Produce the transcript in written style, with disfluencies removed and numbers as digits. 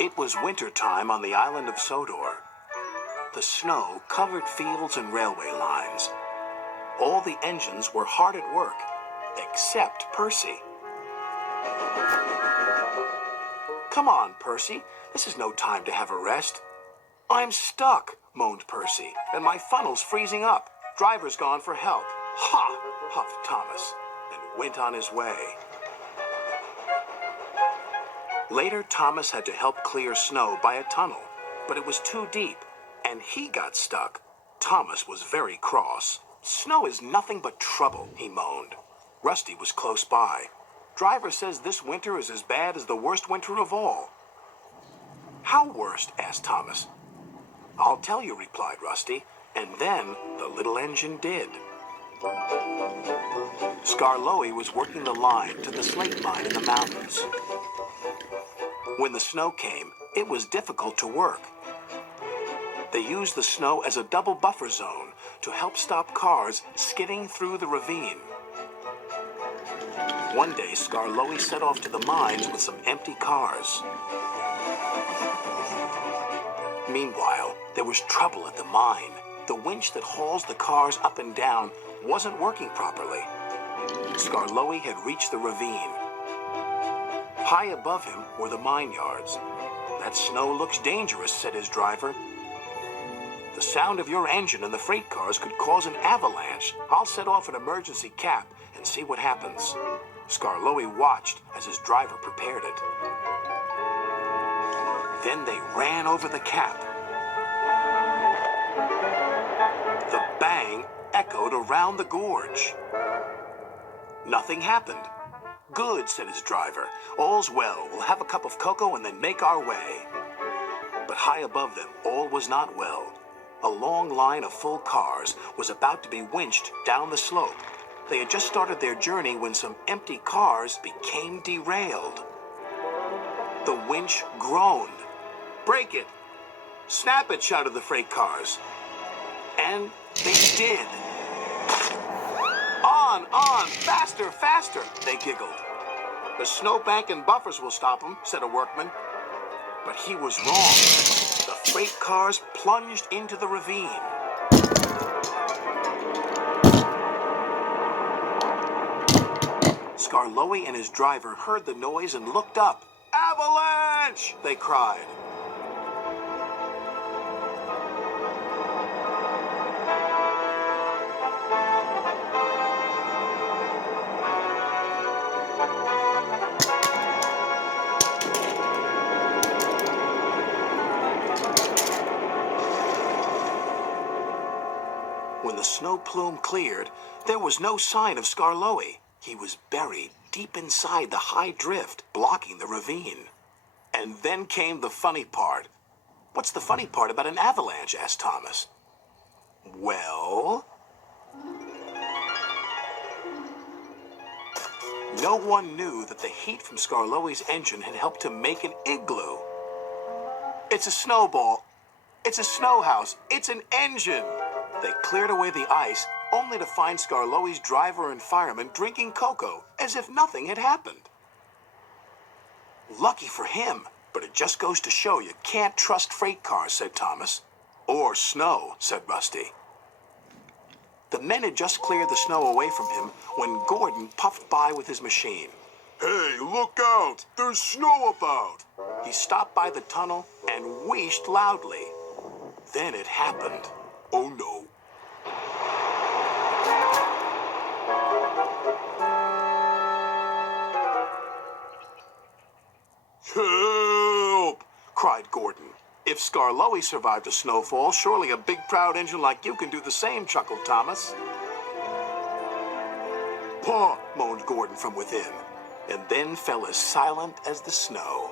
It was winter time on the island of Sodor. The snow covered fields and railway lines. All the engines were hard at work, except Percy. Come on, Percy. This is no time to have a rest. I'm stuck, moaned Percy, and my funnel's freezing up. Driver's gone for help. Ha! Huffed Thomas, and went on his way. Later, Thomas had to help clear snow by a tunnel, but it was too deep, and he got stuck. Thomas was very cross. Snow is nothing but trouble, he moaned. Rusty was close by. Driver says this winter is as bad as the worst winter of all. How worst? Asked Thomas. I'll tell you, replied Rusty, and then the little engine did. Skarloey was working the line to the slate mine in the mountains. When the snow came, it was difficult to work. They used the snow as a double buffer zone to help stop cars skidding through the ravine. One day, Skarloey set off to the mines with some empty cars. Meanwhile, there was trouble at the mine. The winch that hauls the cars up and down wasn't working properly. Skarloey had reached the ravine. High above him were the mine yards. That snow looks dangerous, said his driver. The sound of your engine and the freight cars could cause an avalanche. I'll set off an emergency cap and see what happens. Skarloey watched as his driver prepared it. Then they ran over the cap. The bang echoed around the gorge. Nothing happened. Good, said his driver. All's well. We'll have a cup of cocoa and then make our way. But high above them, all was not well. A long line of full cars was about to be winched down the slope. They had just started their journey when some empty cars became derailed. The winch groaned. Break it! Snap it, shouted the freight cars. And they did. On, faster, faster, they giggled. The snowbank and buffers will stop them, said a workman. But he was wrong. The freight cars plunged into the ravine. Skarloey and his driver heard the noise and looked up. Avalanche! They cried. When the snow plume cleared, there was no sign of Skarloey. He was buried deep inside the high drift, blocking the ravine. And then came the funny part. What's the funny part about an avalanche? Asked Thomas. Well, no one knew that the heat from Skarloey's engine had helped to make an igloo. It's a snowball. It's a snow house. It's an engine. They cleared away the ice, only to find Skarloey's driver and fireman drinking cocoa as if nothing had happened. Lucky for him, but it just goes to show you can't trust freight cars, said Thomas. Or snow, said Rusty. The men had just cleared the snow away from him when Gordon puffed by with his machine. Hey, look out! There's snow about! He stopped by the tunnel and wheezed loudly. Then it happened. Oh no. Help! Cried Gordon. If Skarloey survived a snowfall, surely a big proud engine like you can do the same, chuckled Thomas. Paw, moaned Gordon from within, and then fell as silent as the snow.